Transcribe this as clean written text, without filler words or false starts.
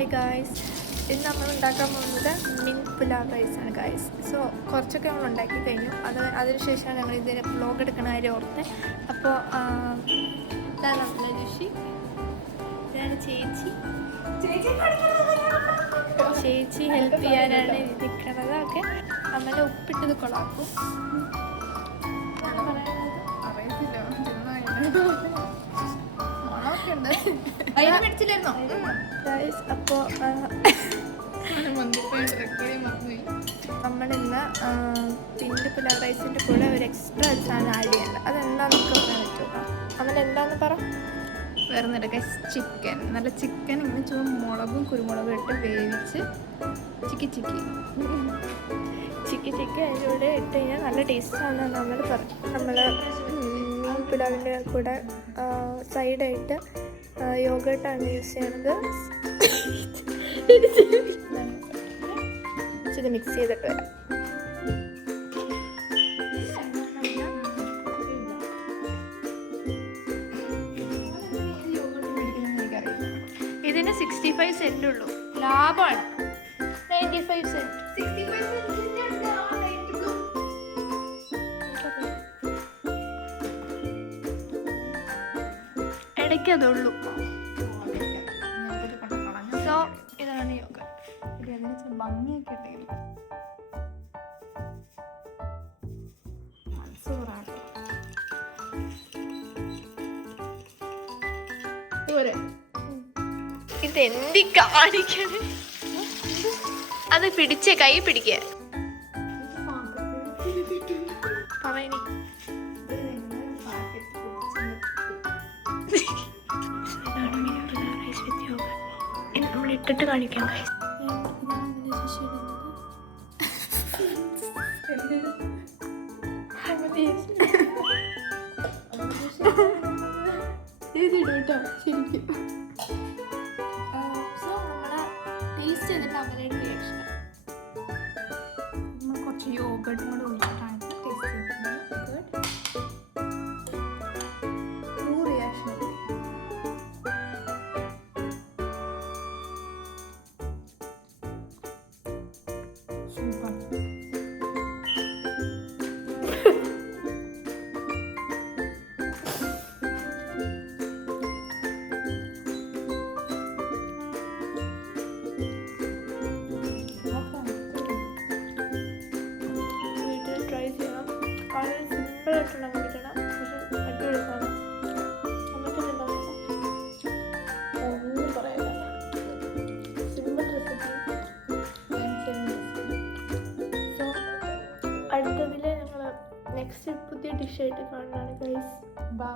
Hi guys, ഇന്ന് നമ്മൾ ഉണ്ടാക്കാൻ പോകുന്നത് മിൻറ്റ് പുലാവ് റൈസാണ് ഗായ്സ്. സോ കുറച്ചൊക്കെ നമ്മൾ ഉണ്ടാക്കി കഴിഞ്ഞു. അതിനുശേഷമാണ് ഞങ്ങൾ ഇതിന് വ്ലോഗ് എടുക്കുന്ന കാര്യം ഓർത്ത്. അപ്പോൾ ഇതാണ് നമ്മളെ ഋഷി, ഇതാണ് ചേച്ചി ഹെൽപ്പ് ചെയ്യാനാണ് ഇരിക്കണത്. ഓക്കെ, അമ്മ ഉപ്പിട്ടത് കൊളാക്കും. അപ്പോൾ നമ്മളിന്ന് മിൻറ്റ് പുലാവ് റൈസിൻ്റെ കൂടെ ഒരു എക്സ്ട്രാ സാധനം ആഡ് ചെയ്യേണ്ടത്. അതെന്താണെന്നൊക്കെ പറയാൻ പറ്റുമോ? നമ്മളെന്താണെന്ന് പറ. വേറെ നിരക്കെ ചിക്കൻ, നല്ല ചിക്കൻ ഇങ്ങനെ ചുവന്ന മുളകും കുരുമുളകും ഇട്ട് വേവിച്ച് ചിക്കി അതിൻ്റെ കൂടെ ഇട്ട് കഴിഞ്ഞാൽ നല്ല ടേസ്റ്റാണെന്ന് നമ്മൾ പറഞ്ഞു. നമ്മൾ മീൻ പുലാവിൻ്റെ കൂടെ സൈഡായിട്ട് യോഗട്ടാണ് യൂസ് ചെയ്യുന്നത്. ഇത് മിക്സ് ചെയ്തിട്ട് വരാം. ഇതിന് 65 സെന്റ് ഉള്ളൂ, ലാഭമാണ്. 95 സെന്റ്. ഇടയ്ക്ക് അതുള്ളൂ. സോ ഇതാണ് യോഗ. ഭംഗിയൊക്കെ ഇതെന്തി കാണിക്കണ? അത് പിടിച്ചേ, കൈ പിടിക്ക. നമ്മൾ ഇട്ടിട്ട് കാണിക്കാം. ശരിക്കും ടേസ്റ്റ് ചെയ്തിട്ട് അവരുടെ റിയാക്ഷൻ. കുറച്ച് യോഗട്ടും കൂടെ ഒഴിച്ചിട്ടാണ് ടേസ്റ്റ് ചെയ്യുന്നത്. Reaction super. അടുത്തതിൽ ഞങ്ങൾ നെക്സ്റ്റ് പുതിയ ഡിഷായിട്ട് കാണുന്നതാണ് ഗൈസ്. ബൈ.